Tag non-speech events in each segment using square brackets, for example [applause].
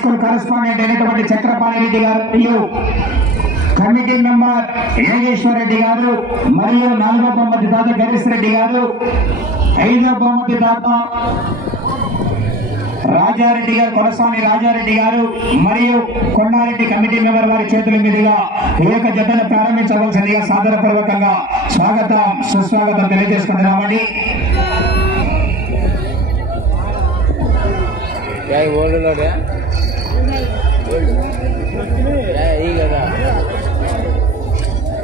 School correspondent అయినటువంటి చక్రపాణి రెడ్డి గారు మరియు కమిటీ మెంబర్ యోగేశ్వర్ రెడ్డి గారు మరియు నాలుగో బొమ్మతి దాత గణేష్ రెడ్డి గారు ఐదో బొమ్మతి దాత రాజారెడ్డి గారు కొనస్వామి రాజారెడ్డి గారు మరియు కొండారెడ్డి కమిటీ మెంబర్ వారి చేతుల మీదుగా ఈ యొక్క జతను ప్రారంభించవలసిందిగా సాదరపూర్వకంగా స్వాగతం సుస్వాగతం తెలియజేసుకుంటున్నామండి. యా ఓల్డ్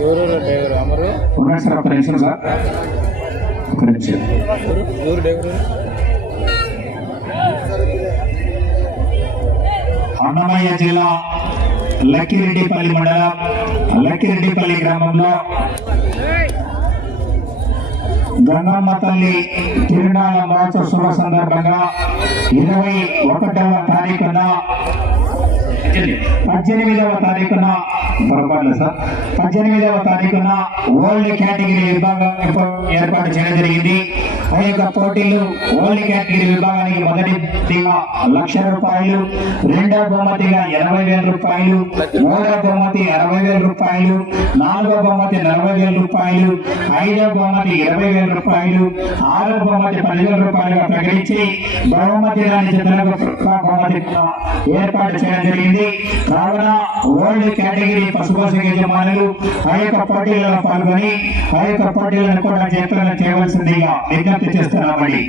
ఎవరు డ్రైవర్? అమరు? ఉన్నాడు సార్? ఒక్క నిమిషం సార్. ఒక్క నిమిషం. ఎవరు? డ్రైవరు? అన్నమయ్య జిల్లా లక్కిరెడ్డిపల్లి మండలం లక్కిరెడ్డిపల్లి గ్రామంలో గంగమ్మ తల్లి తిరునాళ్ళ మహోత్సవ సందర్భంగా ఇరవై ఒకటవ తారీఖున పద్దెనిమిదవ తారీఖున పొరపాట్లు సార్. పద్దెనిమిదవ తారీఖున ఓల్డ్ కేటగిరీ విభాగం ఏర్పాటు చేయడం జరిగింది. ఆ యొక్క పోటీలు ఓల్డ్ కేటగిరీ విభాగానికి మొదటిగా లక్ష రూపాయలు రెండవ బహుమతిగా ఎనభై వేల రూపాయలు మూడవ బహుమతి అరవై వేల రూపాయలు నాలుగవ బహుమతి నలభై వేల రూపాయలు ఐదవ బహుమతి ఇరవై వేల రూపాయలు ఆరవ బహుమతి పదివేల రూపాయలుగా ప్రకటించి బహుమతి రాని జతలకు బహుమతి ఏర్పాటు చేయడం జరిగింది. కావున ఓల్డ్ కేటగిరీ పశుపోషక యజమానులు ఆ యొక్క పోటీలలో పాల్గొని ఆ యొక్క పోటీలను కూడా జతలను చేయవలసిందిగా విజ్ఞప్తి చేస్తున్నామని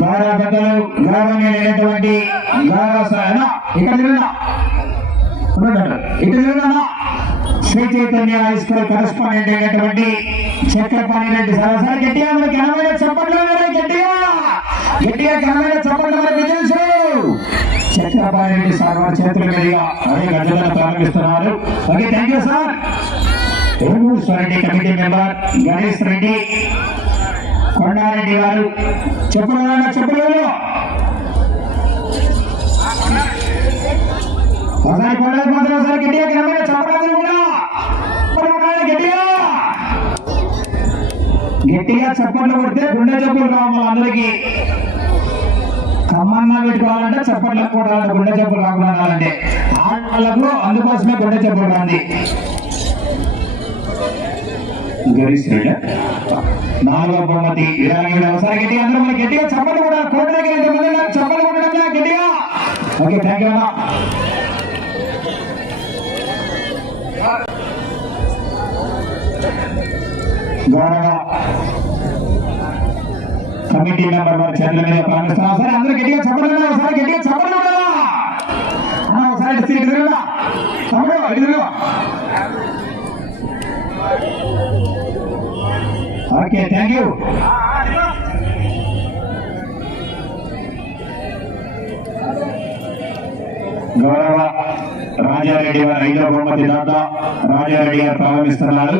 గౌరవ పెద్దలు గౌరవనీయులైనటువంటి గౌరవ ఇక్కడ తిరుగునా Sri Chaitanya high school correspondent అయినటువంటి చక్రపాణి రెడ్డి సార్. గట్టిగా మరి ఘనమైన చప్పట్లు గట్టిగా. గట్టిగా ఘనమైన చప్పట్లు మనకు తెలుసు. చక్రపాణి రెడ్డి సార్ వారి చేతుల మీదుగా అదే గడ్డలను ప్రారంభిస్తున్నారు. Okay thank you sir Reddy committee member Ganesh Reddy Kondareddy గారు. చెప్పులు చెప్పులు ఒకసారి కొండలు మాత్రం ఒకసారి గట్టిగా కింద చెప్పలేదు కూడా. గట్టిగా. గట్టిగా చప్పట్లు కొడితే గుండె చెప్పులు కావాలి అందరికి. కమ్మన్న పెట్టుకోవాలంటే చప్పట్లు కూడా గుండె చెప్పులు రాకుండా ఆడవాళ్ళకు అందుకోసమే గుండె చెప్పులు రాంది. గరిశ్రీడ నాలుగో బహుమతి ఇరవై ఒకసారి గట్టిగా అందరూ మరి గట్టిగా చప్పట్లు కూడా కోటలకి దగ్గర ఉన్నారు? చప్పట్లు కొట్టడం గట్టిగా. ఓకే థ్యాంక్ యూ గౌరవ కమిటీ మెంబర్ వారి చేతుల మీద ప్రారంభిస్తున్నాం సరే అందరూ గట్టిగా చెప్పడం కొట్టాలి. ఒకసారి గట్టిగా చెప్పడం కదా ఒకసారి సీట్ ఇటు తమ్ముడు ఇటు ఓకే థ్యాంక్ యూ గౌరవ రాజారెడ్డి గారు ఐదవ బహుమతి దాత రాజారెడ్డి గారు ప్రారంభిస్తున్నారు.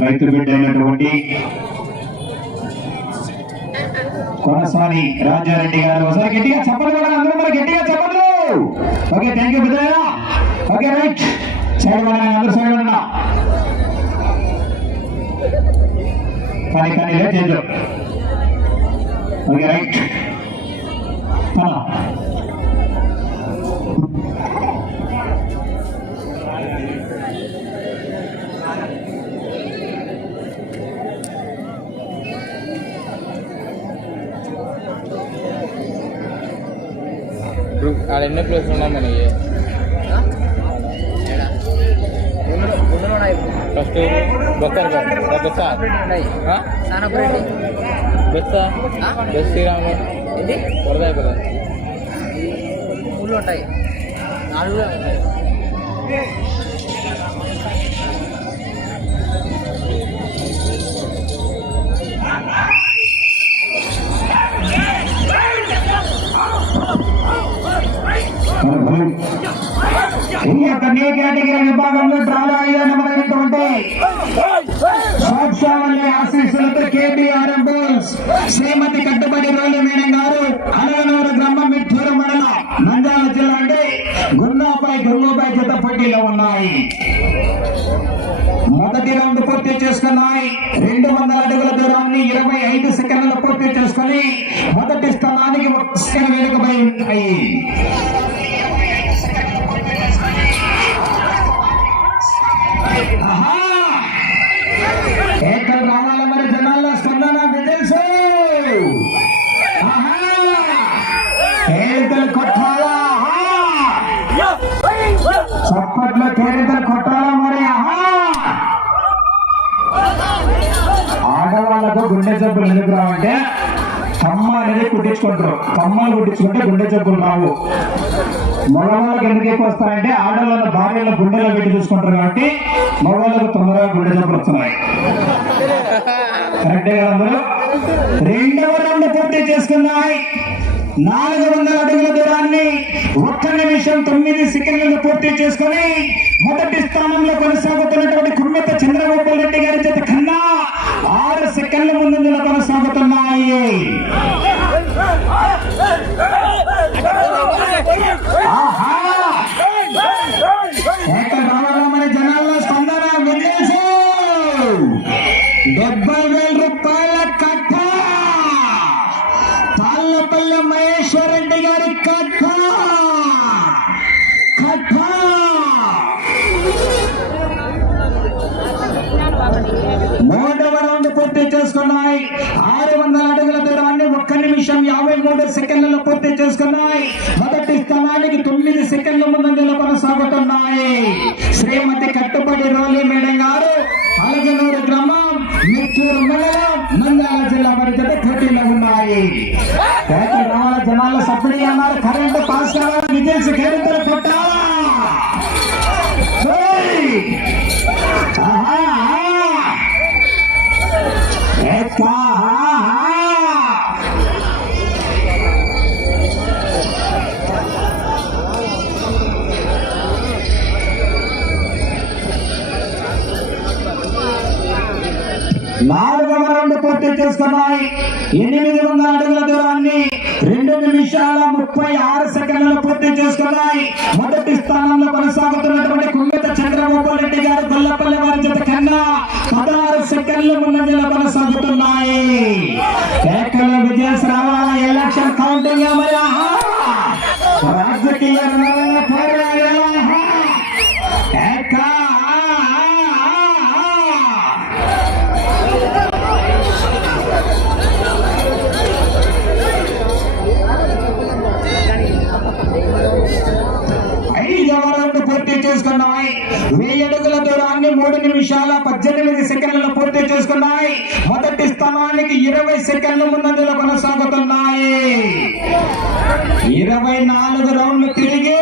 రైతు బిడ్డ అయినటువంటి కొనసాని రాజారెడ్డి గారు. ఒకసారి గట్టిగా చెప్పరు కూడా అందరూ మరి గట్టిగా చెప్పరు ఓకే థ్యాంక్ యూ బిడ్డరా ఓకే రైట్. సైడ్ మన అందరూ సైడ్ ఉన్నా కానీ కానీ లేట్ చేయదు ఓకే రైట్. ఎన్ని ప్లేస్లు ఉన్నాయి మనకి. ఫస్ట్ సానపురెడ్డి బెత్త బెస్ శ్రీరాము ఇది వరద అయిపోతుంది ఊళ్ళో ఉంటాయి. నాలుగు ఈ యొక్క నీ కేటగిరీ విభాగంలో డ్రాలో అయ్యానటువంటి నెంబర్ అయినటువంటి ఆశీస్సులతో బోల్స్. శ్రీమతి కట్టుబడి రోజు మేడం గారు అలగనూరు గ్రామం మిట్టూరు మండల నంద్యాల జిల్లా అంటే గున్నాపై గుంగుపై జత పోటీలో ఉన్నాయి. మొదటి రౌండ్ పూర్తి చేసుకున్నాయి. రెండు వందల అడుగుల దూరాన్ని ఇరవై ఐదు సెకండ్లు పూర్తి చేసుకుని మొదటి స్థానానికి ఒక సెకండ్ వెనుకబై ఉన్నాయి ఎక్కడ రావాల మరి జనాల్లో స్పందన విజిల్స్ కేరింతలు కొట్టాలా? చప్పట్లో కేరింతలు కొట్టాలా మరి? ఆహా! ఆడవాళ్ళకు గుండె జబ్బులు ఎందుకు రావంటే తమ్మ అనేది కుట్టించుకుంటారు. తమ్మలు కుట్టించుకుంటే గుండె జబ్బులు రావు. మగవాళ్ళకి ఎందుకు ఎక్కువ వస్తాయంటే ఆడవాళ్ళ భార్యల గుండెలో పెట్టి చూసుకుంటారు కాబట్టి మగవాళ్ళకు తొందరగా గుండె జబ్బులు వస్తున్నాయి కరెక్టే కదా రెండవ రౌండ్ పూర్తి చేసుకున్నాయి నాలుగు వందల అడుగుల దూరాన్ని ఒక్క నిమిషం తొమ్మిది సెకండ్లను పూర్తి చేసుకుని మొదటి స్థానంలో కొనసాగుతున్నటువంటి కుమ్మెత చంద్రగోపాల్ రెడ్డి గారి చేత కన్నా ఆరు సెకండ్ల ముందు కొనసాగుతున్నాయి పేట రావాలా జనాల్లో సబ్సిడీ అన్నారు కరెంట్ పాస్ కావాలా విజిల్స్ కేరింతలు కొట్టాలా ఓయ్! ఆహా! ఎక్కా! నాలుగవ రౌండ్ పూర్తి చేసుకున్నాయి ఎనిమిది వందల అడుగుల దూరాన్ని నిమిషాల ముప్పై ఆరు సెకండ్లు పూర్తి చేసుకున్నాయి. మొదటి స్థానంలో కొనసాగుతున్నటువంటి కుంగత చంద్రబాబు రెడ్డి గారు గొల్లపల్లి వారి జత కన్నా పదహారు సెకండ్లు ముందంజలో కొనసాగుతున్నాయి. కేకల విజయస్ రావాల? ఎలక్షన్ కౌంటింగ్ మరి? ఆహా! సెకండ్లలో చేసుకున్నాయి మొదటి స్థానానికి ఇరవై సెకండ్ల ముందంజలో కొనసాగుతున్నాయి. ఇరవై నాలుగు రౌండ్లు తిరిగి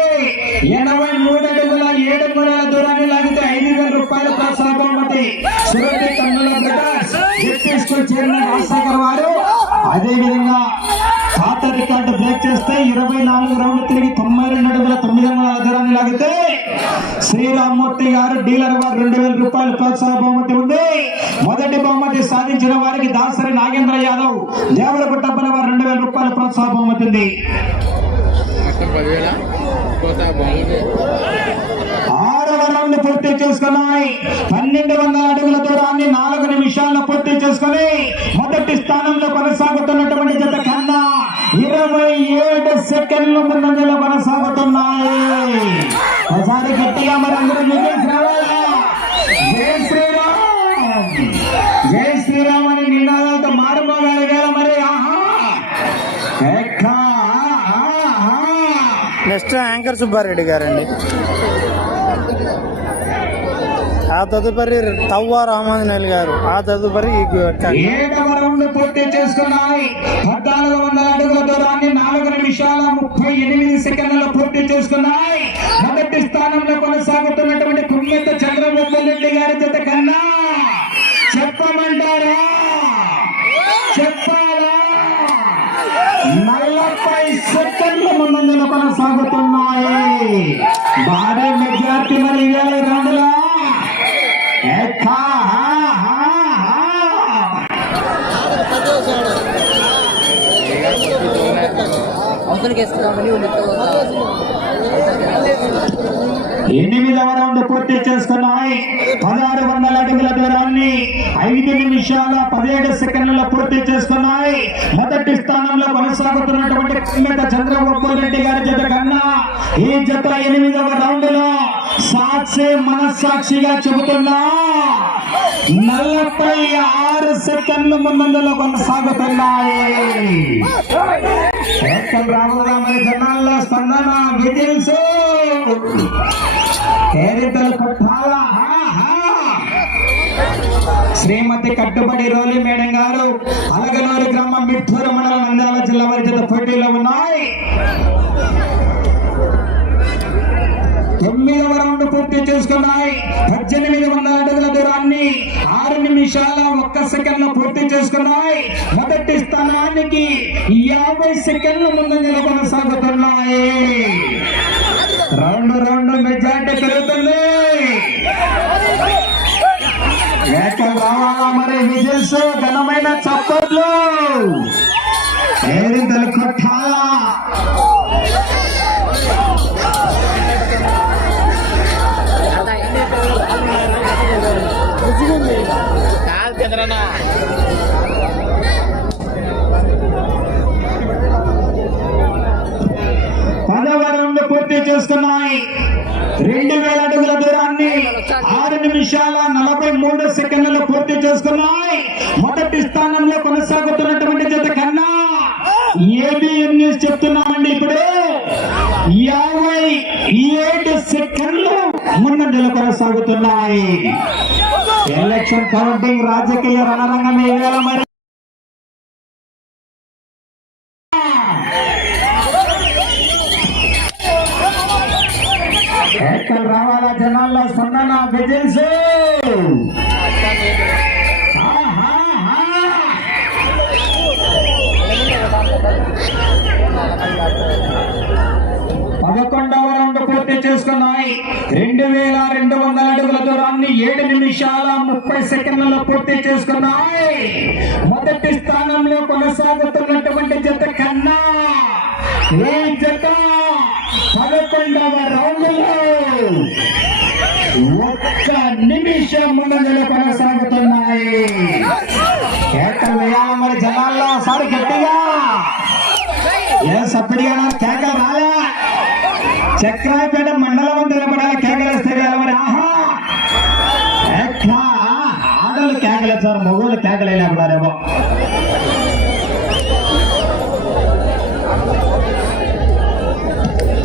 ఎనభై మూడు అడుగుల ఏడు మూడల దూరాన్ని లాగితే ఐదు వేల రూపాయలు ప్రోత్సాహమతి సురతి కన్నుల బ్రదర్స్ స్కూల్ చైర్మన్ రాజశేఖర్ వారు అదే విధంగా పాత రికార్డు బ్రేక్ చేస్తే ఇరవై నాలుగు రౌండ్లు తిరిగి తొంభై రెండు అడుగుల తొమ్మిది వందల దూరాన్ని లాగితే శ్రీరామ్మూర్తి గారు డీలర్ వారు రెండు వేల రూపాయల ప్రోత్సాహ బహుమతి ఉంది. మొదటి బహుమతి సాధించిన వారికి దాసరి నాగేంద్ర యాదవ్ దేవరగుట్టప్పల వారు రెండు వేల రూపాయల ప్రోత్సాహ బహుమతి ఉంది. ఆరవరాన్ని పూర్తి చేసుకున్నాయి. పన్నెండు వందల అడుగుల దూరాన్ని నాలుగు నిమిషాల్లో పూర్తి చేసుకుని మొదటి స్థానంలో కొనసాగుతున్నటువంటి జత కన్నా ఇరవై ఏడు సెకండ్లు ముందంజలో కొనసాగుతున్నాయి. ఒకసారి గట్టిగా మరి అందరూ విజయం రావాలా జై శ్రీరామ్. జై శ్రీరామ్ అని నినాదాలతో మారుమోగలిగారు మరి. ఆహా. నెక్స్ట్ యాంకర్ సుబ్బారెడ్డి గారండి. ఆ తదుపరి తవ్వ రామాంజనేయులు గారు. ఆ తదుపరి పూర్తి చేసుకున్నాయి. పద్నాలుగు వందల అడుగుల దూరాన్ని నాలుగు నిమిషాల ముప్పై ఎనిమిది సెకండ్లలో పూర్తి చేసుకున్నాయి. గారి జత కన్నా చెప్పమంటారా? చెప్పాలా? నలభై సెకండ్ల ముందంజలో కొనసాగుతున్నాయి. భారీ మెజార్టీ మరి ఇవాళ ఈ రౌండ్లో ఎక్కా, ఎనిమిదవ రౌండ్ పూర్తి చేసుకున్నాయి. పదహారు వందల అడుగుల దూరాన్ని ఐదు నిమిషాల పదిహేడు సెకండ్లలో పూర్తి చేసుకున్నాయి. మొదటి స్థానంలో కొనసాగుతున్నటువంటి కిమ్మెట చంద్రబాబు రెడ్డి గారి జత కన్నా ఈ జత ఎనిమిదవ రౌండ్లో సాక్షి మనస్సాక్షిగా చెబుతున్నా నలభై ఆరు సెకండ్లు ముందంజలో కొనసాగుతున్నాయి. ఎక్కడ జనాల్లో స్పందన విజిల్స్ శ్రీమతి కట్టుబడి రోలి మేడం గారు అలగనూరు గ్రామం మిట్టూరు మండలం నంద్యాల జిల్లా వారి చేత పోటీలో ఉన్నాయి. తొమ్మిదవ రౌండ్ పూర్తి చేసుకున్నాయి. పద్దెనిమిది వందల అడుగుల దూరాన్ని ఆరు నిమిషాల ఒక్క సెకండ్లో పూర్తి చేసుకున్నాయి. మొదటి స్థానానికి యాభై సెకండ్ల ముందంజలో కొనసాగుతున్నాయి రౌండ్ రౌండ్ మెజార్టీ పెరుగుతుంది. కాదు చంద్రన్న పూర్తి రెండు వేల అడుగుల దూరాన్ని ఆరు నిమిషాల నలభై మూడు సెకండ్లు పూర్తి చేసుకున్నాయి మొదటి స్థానంలో కొనసాగుతున్నటువంటి జత కన్నా ఏబిఎన్ న్యూస్ చెప్తున్నామండి ఇప్పుడు. యాభై ఏడు సెకండ్లు ముందంజలో కొనసాగుతున్నాయి. ఎలక్షన్ కౌంటింగ్ రాజకీయ రణరంగం ఈ మరి? ఎక్కడ రావాలా జనాల్లో స్పందన విజిల్స్! రెండు వేల రెండు వందల అడుగుల దూరాన్ని ఏడు నిమిషాల ముప్పై సెకండ్లలో పూర్తి చేసుకున్నాయి. మొదటి స్థానంలో కొనసాగుతున్నటువంటి జత కన్నా ఈ జత పదకొండవ రౌండ్లో ఒక్క నిమిషం ముందంజలో కొనసాగుతున్నాయి. కేకలు వేయాల మరి జనాల్లో ఒకసారి గట్టిగా. ఏ సప్పడిగా కేకలు రాలే. చక్రాయపేట మండలం సార్ మగవాళ్ళు కేకలేకపోయారేమో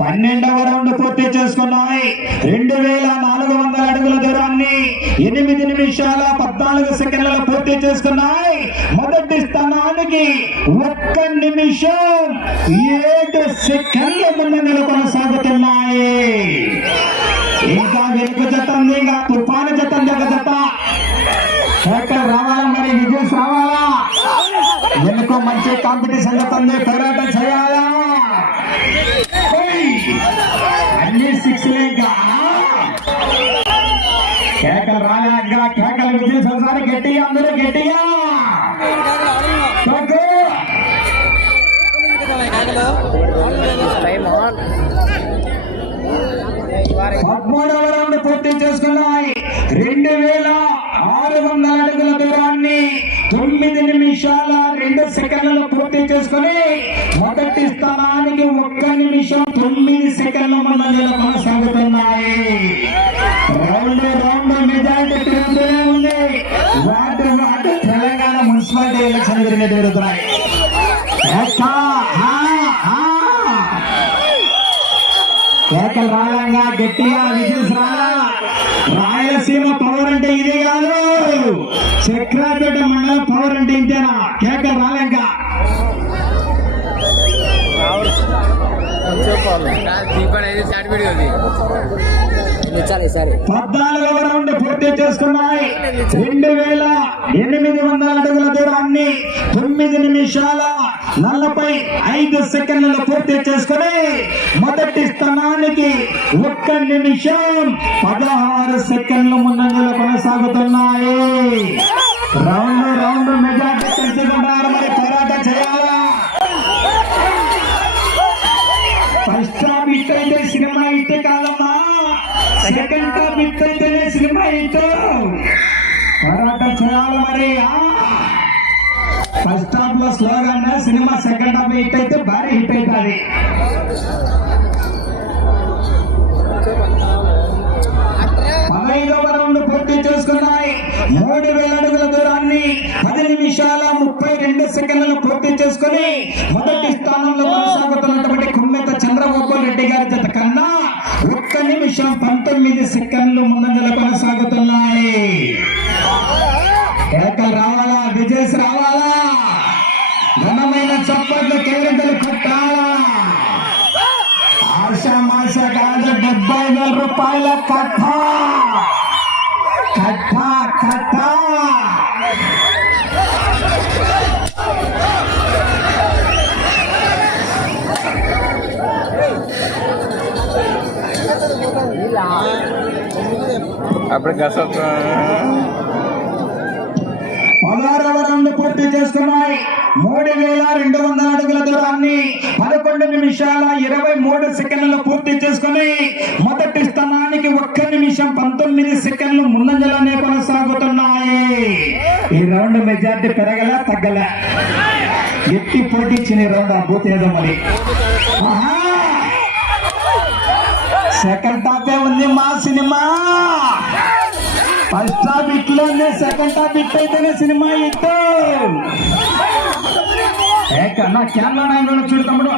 పన్నెండవ రౌండ్ పూర్తి చేసుకున్నాయి. రెండు వేల నాలుగు వందల అడుగుల దూరాన్ని ఎనిమిది నిమిషాల పద్నాలుగు సెకండ్లలో పూర్తి చేసుకున్నాయి. మొదటి స్థానానికి ఒక్క నిమిషం ఏడు సెకండ్ల ముందంజలు కొనసాగుతున్నాయి. ఇంకా వెనుక జతం ఇంకా తుఫాను జతం దగ్గర ఒక జత ఎక్కడ రావాలా మరి విజయ్ రావాలా వెనుక మంచి కాంపిటీషన్ జత ఉంది పోరాటం చేయాలా? అన్ని సిక్స్ ఇంకా కేకలు రాగా ఇంకా కేకలు విజయ్ సంసారి గట్టిగా అందరూ గట్టిగా. కొట్టు! పదమూడవ రౌండ్ పూర్తి చేసుకున్నాయి. రెండు వేల ఆరు వందల అడుగుల దూరాన్ని తొమ్మిది నిమిషాల రెండు సెకండ్లలో పూర్తి చేసుకుని మొదటి స్థానానికి ఒక్క నిమిషం తొమ్మిది సెకండ్ల ముందంజలో కొనసాగుతున్నాయి. రౌండ్ రౌండ్ మెజారిటీ పెరుగుతూనే ఉంది. వాటి వాటి తెలంగాణ మున్సిపాలిటీ ఎలక్షన్ గురించి జరుగుతున్నాయి. కేకలు రాలంగా గట్టిగా విజిల్స్ రాలా రాయలసీమ పవర్ అంటే ఇదే కాదు. చక్రాపేట మండలం పవర్ అంటే ఇంతేనా? కేకలు రాలేక పద్నాలుగవ రౌండ్ పూర్తి చేసుకున్నాయి. రెండు వేల ఎనిమిది వందల అడుగుల దూరాన్ని తొమ్మిది నిమిషాల నలభై ఐదు సెకండ్లలో పూర్తి చేసుకుని మొదటి స్థానానికి ఒక్క నిమిషం పదహారు సెకండ్ల ముందంజలో కొనసాగుతున్నాయి. రౌండ్ రౌండ్ మెజార్టీ తెలుసుకుంటారు మరి పోరాట చేయాలా. సెకండ్ టాపిక్ అయితేనే సినిమా పోరాటం చేయాలి మరి. ఫస్ట్ హాఫ్లో slogan cinema second half hit అయితే భారీ హిట్ అవుతుంది. పదహైదవ రౌండ్ పూర్తి చేసుకున్నాయి. మూడు వేల అడుగుల దూరాన్ని పది నిమిషాల ముప్పై రెండు సెకండ్లు పూర్తి చేసుకుని మొదటి స్థానంలో కొనసాగుతున్నటువంటి కుమ్మెత చంద్రబాబు రెడ్డి గారి జత కన్నా ఒక్క నిమిషం పంతొమ్మిది సెకండ్లు ముందంజల కొనసాగుతున్నాయి. రావాలా? విజయస్ రావాలా? ఘనమైన చప్పట్లు కేరింతలు కొట్టాలా? ఆశా మాస కాదు డెబ్బై వేల రూపాయల కథ. అప్పుడు పదహారవ రౌండ్ పూర్తి చేసుకున్నాయి మూడు వేల రెండు వందల అడుగుల దూరాన్ని పదకొండు నిమిషాల ఇరవై మూడు సెకండ్లు పూర్తి చేసుకుని మొదటి స్థానానికి ఒక్క నిమిషం పంతొమ్మిది సెకండ్లు ముందంజలోనే కొనసాగుతున్నాయి. ఈ రౌండ్ మెజార్టీ పెరగల తగ్గల? ఎట్టి పోటీ ఇచ్చిన రౌండ్ ఆ బూత్ ఏదో మరి. సెకండ్ టాపే ఉంది మా సినిమా? ఫస్ట్ టాప్ ఇట్లోనే సెకండ్ టాప్ ఇట్ అయితేనే సినిమా ఇట్ కన్నా క్యాన్లో నాయన చూడు తమ్ముడు.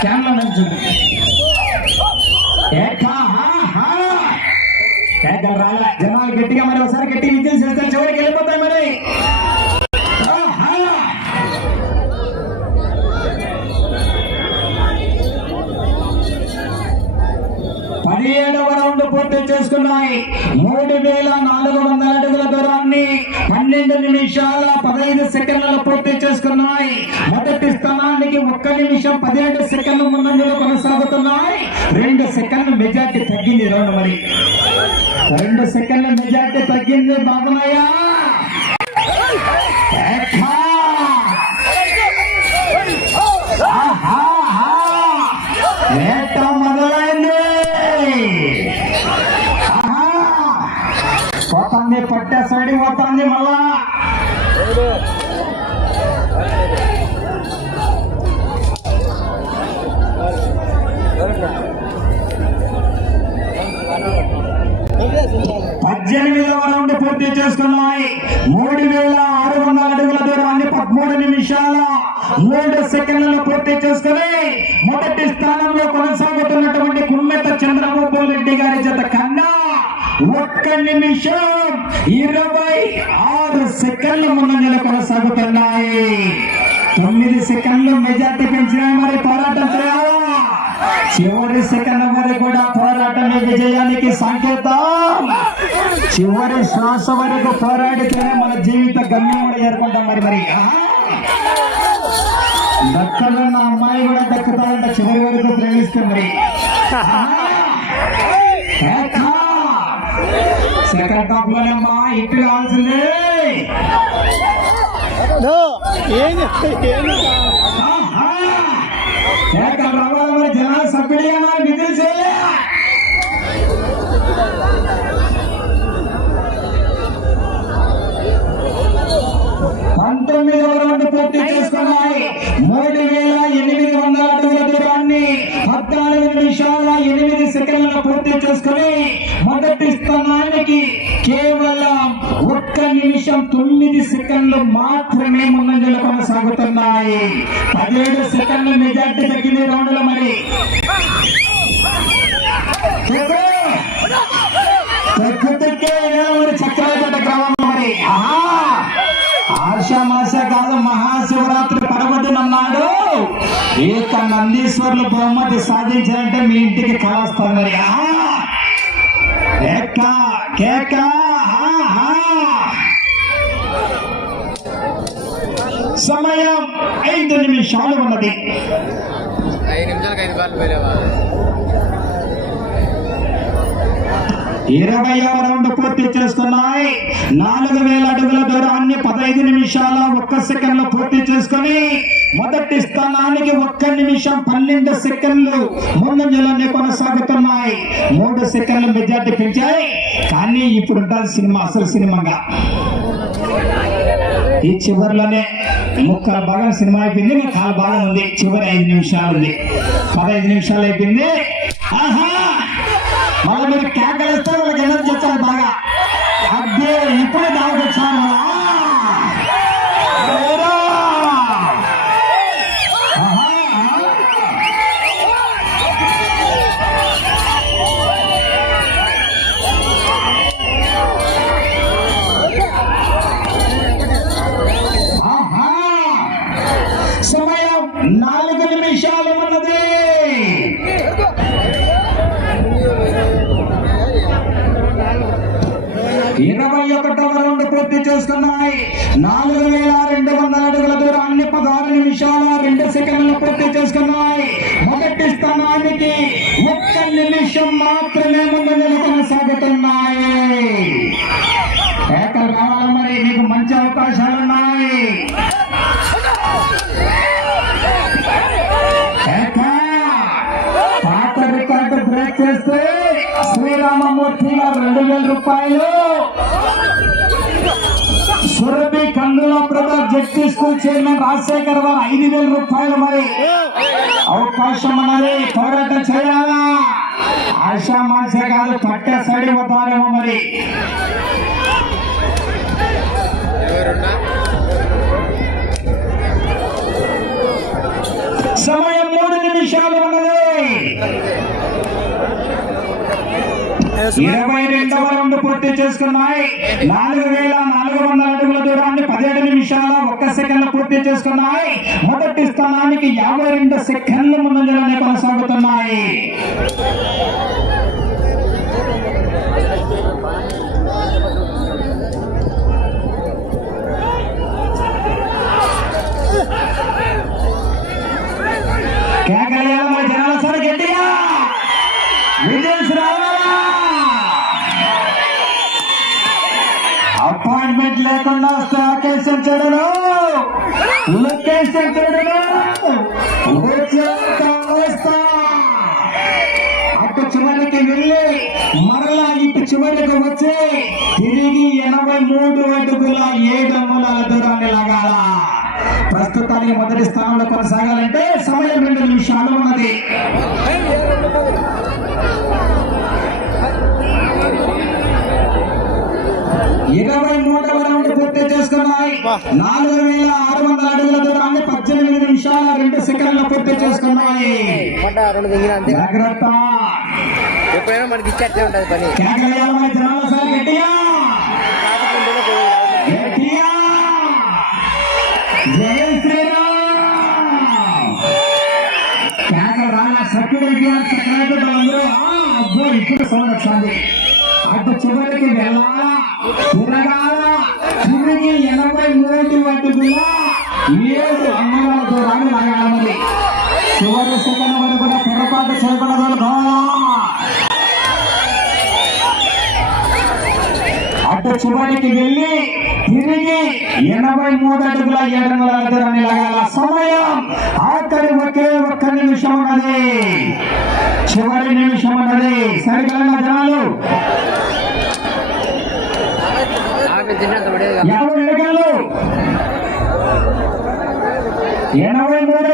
క్యాన్లో నేను చూడు. ఏ హా, హా. రాలే జనాలు గట్టిగా మరి ఒకసారి గట్టి పదిహేడవ రౌండ్ పూర్తి చేసుకున్నాయి. మూడు వేల నాలుగు వందల అడుగుల దూరాన్ని పన్నెండు నిమిషాల పదహైదు సెకండ్లలో పూర్తి చేసుకున్నాయి. మొదటి స్థానానికి ఒక్క నిమిషం పదిహేడు సెకండ్ల ముందంజలో కొనసాగుతున్నాయి. రెండు సెకండ్ల మెజార్టీ తగ్గింది రౌండ్ మరి. రెండు సెకండ్ల మెజార్టీ తగ్గింది బాబునయ్య పోతాంది పట్టే సైడ్ మళ్ళా. పద్దెనిమిదవ రౌండ్ పూర్తి చేసుకున్నాయి. మూడు వేల ఆరు వందల అడుగుల దూరాన్ని పదమూడు నిమిషాల మూడు సెకండ్లలో పూర్తి చేసుకుని మొదటి స్థానంలో కొనసాగుతున్నటువంటి కుమ్మెత చంద్రబాబు రెడ్డి గారి జత ఒక్క నిమిషం ఇరవై ఆరు సెకండ్ల ముందంజలో కొనసాగుతున్నాయి తొమ్మిది సెకండ్లు మెజార్టీ పెంచినాయి మరి పోరాటం చేయాలా? చివరి సెకండ్ వరకు కూడా పోరాటమే విజయానికి సంకేతం. చివరి శ్వాస వరకు పోరాడితేనే మన జీవిత గమ్యం కూడా ఏర్పడ్డాం మరి మరి. దక్కలున్న అమ్మాయి కూడా దక్కుతాయంట చివరి వరకు ప్రేమిస్తే మరి. [laughs] సెకండ్ టాప్లోనే ఇటు కావాల్సిందే. ఏం సెకండ్లు మాత్రమే ముందంజలు కొనసాగుతున్నాయి పదిహేడు సెకండ్లు మెజార్టీ తగ్గింది రౌండ్లో మరి చెప్పు. క్రమం మరి ఆహా! ఆషామాష కాదు మహాశివరాత్రి పడవద్దునన్నాడు ఈ నందీశ్వర్లు బహుమతి సాధించారంటే మీ ఇంటికి కలవస్తాం మరి ఆహా! కేక కేక ఆహా! సమయం ఐదు నిమిషాలు ఉన్నది. ఇరవైవ రౌండ్ పూర్తి చేసుకున్నాయి. నాలుగు వేల అడుగుల దూరాన్ని పదహైదు నిమిషాల ఒక్క సెకండ్లో పూర్తి చేసుకుని మొదటి స్థానానికి ఒక్క నిమిషం పన్నెండు సెకండ్లు ముందంజలోనే కొనసాగుతున్నాయి. మూడు సెకండ్లు మెజార్టీ పెంచాయి. కానీ ఇప్పుడు ఉంటుంది సినిమా అసలు సినిమాగా. ఈ చివరిలోనే ముక్కల భాగం సినిమా అయిపోయింది ఇంకా కాల భాగం ఉంది. చివరి ఐదు నిమిషాలు ఉంది. పదహైదు నిమిషాలు అయిపోయింది. ఆహా! మళ్ళీ మీరు కేకలిస్తే వాళ్ళకి ఎనర్జీ వచ్చారు బాగా చేస్తే శ్రీరామమూర్తి గారు రెండు వేల రూపాయలు. Surabhi Kandula brother ZP school chairman Rajasekhar గారు ఐదు వేల రూపాయలు మరి. అవకాశం ఉన్నది పోరాటం చేయాలా? ఆశా మాసే కాదు పట్టే సడి పోతారేమో మరి. సమయం మూడు నిమిషాలు ఉన్నది ఇరవై రెండవ రౌండ్ పూర్తి చేసుకున్నాయి. నాలుగు వేల నాలుగు వందల అడుగుల దూరాన్ని పదిహేడు నిమిషాల ఒక్క సెకండ్ పూర్తి చేసుకున్నాయి. మొదటి స్థానానికి యాభై రెండు సెకండ్ల ముందంజలోనే కొనసాగుతున్నాయి. ఆకేశం లొకేషన్ అటు చివరికి వెళ్ళి మరలా ఇటు చివరికి వచ్చి తిరిగి ఎనభై మూడు అడుగుల ఏడు అంగుళాల దూరాన్ని లాగాల. ప్రస్తుతానికి మొదటి స్థానంలో కొనసాగాలంటే సమయం రెండు నిమిషాలు ఉన్నది. ఇరవై మూడవ రౌండ్ పూర్తి చేసుకున్నాయి. నాలుగు వేల ఆరు వందల అడుగుల దూరాన్ని పద్దెనిమిది నిమిషాల రెండు సెకండ్లు పూర్తి చేసుకున్నాయి. జాగ్రత్త. ఎప్పుడైనా మనకి ఉంటుంది పని. శ్రీరామ్. కేకలు రాలా అందరూ అబ్బో ఇప్పుడు సౌండ్ వచ్చింది అటు చివరికి వెళ్ళాలా? తిరగాల తిరిగి ఎనభై మూడు అడుగుల ఏడు అంగళాల దూరాన్ని లాగాలి చివరి సెకండ్ వరకు కూడా పొరపాటు చేయకూడదు అటు చివరికి వెళ్ళి తిరిగి ఎనభై మూడు అడుగుల ఏడు వందల లాగాల సమయం. ఆఖరి ఒకే ఒక్క నిమిషం ఉన్నది. చివరి నిమిషం ఉన్నది. సరిగ్గా జనాలు ఆమె తిన్నంత పడేది యాభై అడుగులు ఎనభై మూడు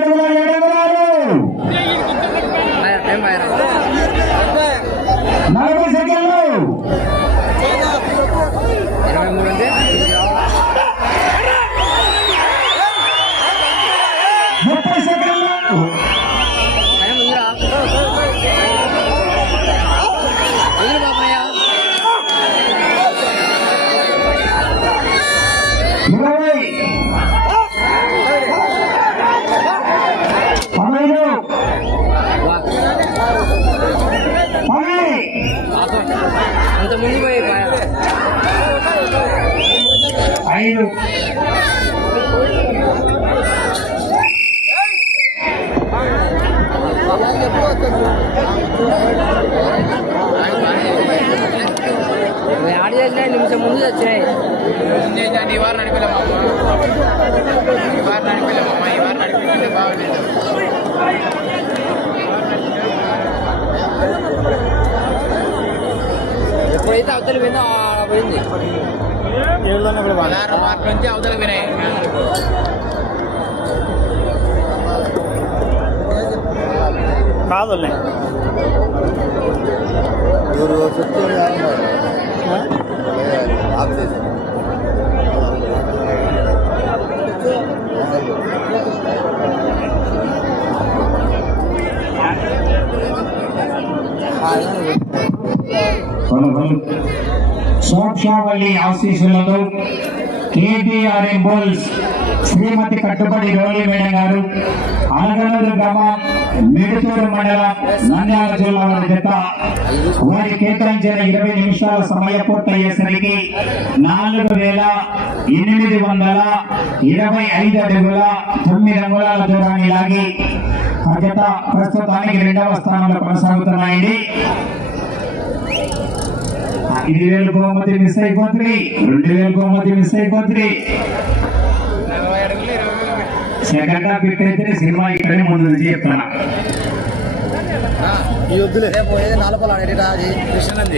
నువ్వు యాడ్ చేసిన నిమిషం ముందు వచ్చినాయి. ఈ వారం నడిపిలేమమ్మా ఈ వారం నడిపిలేమమ్మా ఈ వారం నడిపిస్తే బాగుండేది. ఎప్పుడైతే అవతల పోయిందో ఆడ పోయింది. ఏళ్ళని కూడా బాగా పదహారు మార్కుల నుంచి అవతల వినాయి కాదులే కొనుగోలు సోక్షావళి ఆశీస్సులతో కేటీఆర్ఎం బోల్స్ శ్రీమతి కట్టుబడి రోలి మేడం గారు అనగనూరు గ్రామ మిడుతూరు మండల నంద్యాల జిల్లా వారి జత వారి కేటాయించిన ఇరవై నిమిషాల సమయ పూర్తయ్యేసరికి నాలుగు వేల ఎనిమిది వందల ఇరవై ఐదు అడుగుల తొమ్మిది అంగుళాల దూరాన్ని లాగి ఆ జత ప్రస్తుతానికి రెండవ స్థానంలో కొనసాగుతున్నాయండి. ఐదు వేలు బహుమతి మిస్ అయిపోతుంది. రెండు వేలు బహుమతి మిస్ అయిపోతుంది. సెకండ్ హాఫ్ హిట్ అయితే సినిమా ఇక్కడే ముందు నుంచి